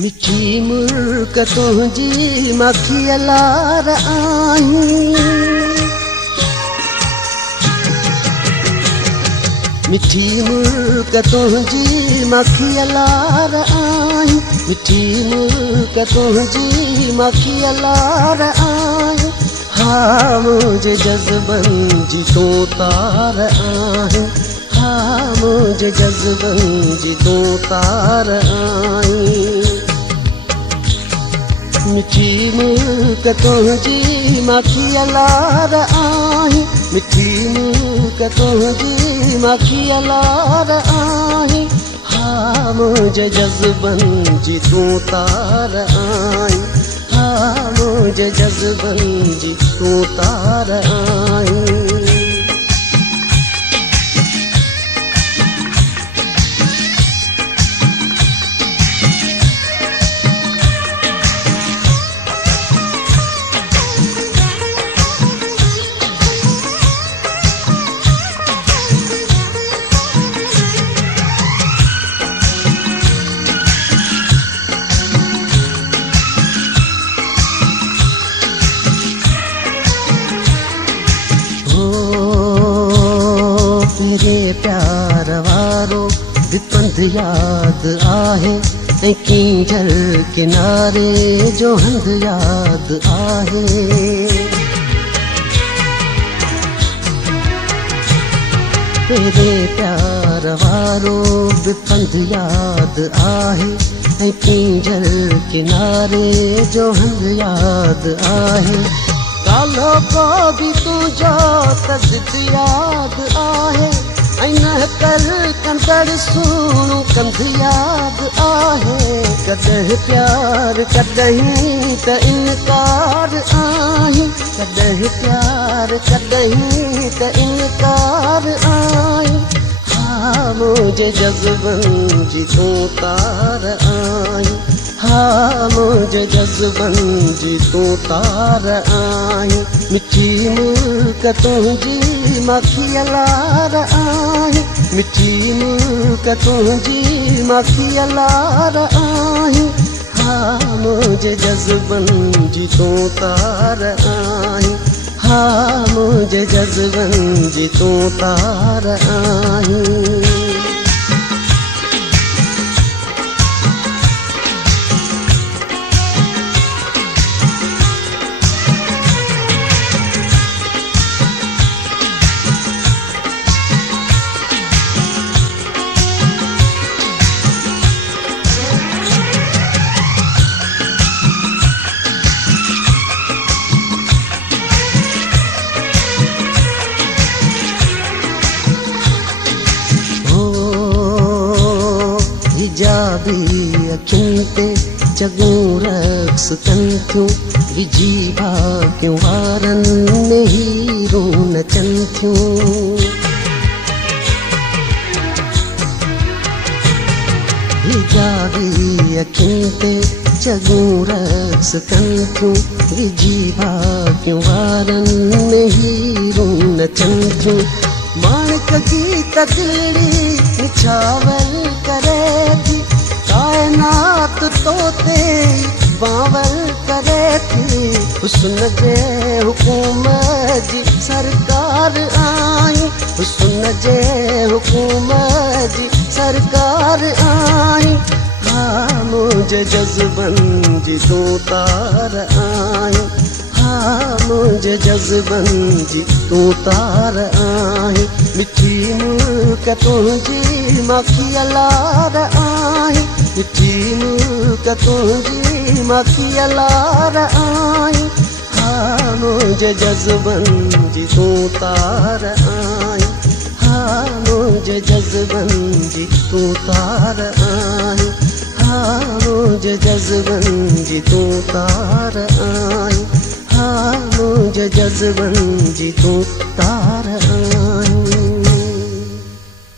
मिठी मुल्क तुंहिंजी मखीअ लार आहीं। मिठी मुल्क तुंहिंजी मखीअ लार आहीं। मिठी मुल्क तुंहिंजी मखीअ लार आहीं। हा मुंहिंजे जज़्बनि जी तूं तार आहीं। हा मुंहिंजे जज़्बनि जी तूं तार आहीं। मिठी मुल्क तुंहिंजी मखीअ लार आहीं। मिठी मुल्क तुंहिंजी मखीअ लार आहीं। हा मुंहिंजे जज़्बनि जी तूं तार आहीं। हा मुंहिंजे जज़्बनि जी तूं तार आहीं। तेरे प्यार वारो भी पंध याद आहे ऐं कींझल किनारे जो हंध याद आहे। तेरे प्यार वारो भी पंध याद आहे ऐं कींझल किनारे जो हंध याद आहे। कालो को भी तुझो तज़िद याद आहे ऐं न कर कंदड़ सुणो कंध याद आहे। कॾहिं प्यार कॾहिं त इनकार आहीं। कॾहिं प्यार कॾहिं त इनकार आहीं। हा मुंहिंजे जज़्बनि जी तूं तार आहीं। हा मुंहिंजे जज़्बनि जी तूं तार आहीं। मिठी मुल्क तुंहिंजी मखीअ लार आहीं। मिठी मुल्क तुंहिंजी मखीअ लार आहीं। हा मुंहिंजे जज़्बनि जी तूं तार आहीं। हा मुंहिंजे जज़्बनि जी तूं तार आहीं। हिजाबी अखियुनि ते चङो रक़्स कनि थियूं। विझी भाग्यूं वारनि में हीरो नचनि थियूं। हिजाबी अखियुनि ते चङो रक़्स कनि थियूं। विझी भाग्यूं वारनि में हीरो नचनि थियूं। माणिक जी तकड़ी निछावर करे थी। कायनात तोते बावर करे थी। हुस्न जे हुकूम जी सरकार आई। हुस्न जे हुकूम जी सरकार आई। हा मुंहिंजे जज़्बनि जी तूं तार आई। हा मुंहिंजे जज़्बनि जी तूं तार आहीं। मिठी मुल्क तुंहिंजी मखीअ लार आहीं। मिठी मुल्क तुंहिंजी मखीअ लार आहीं। हा मुंहिंजे जज़्बनि जी तूं तार आहीं। हा मुंहिंजे जज़्बनि जी तूं तार आहीं। हा मुंहिंजे जज़्बनि जी तूं तार आहीं। हा मुंहिंजे जज़्बनि जी तूं तार आहीं।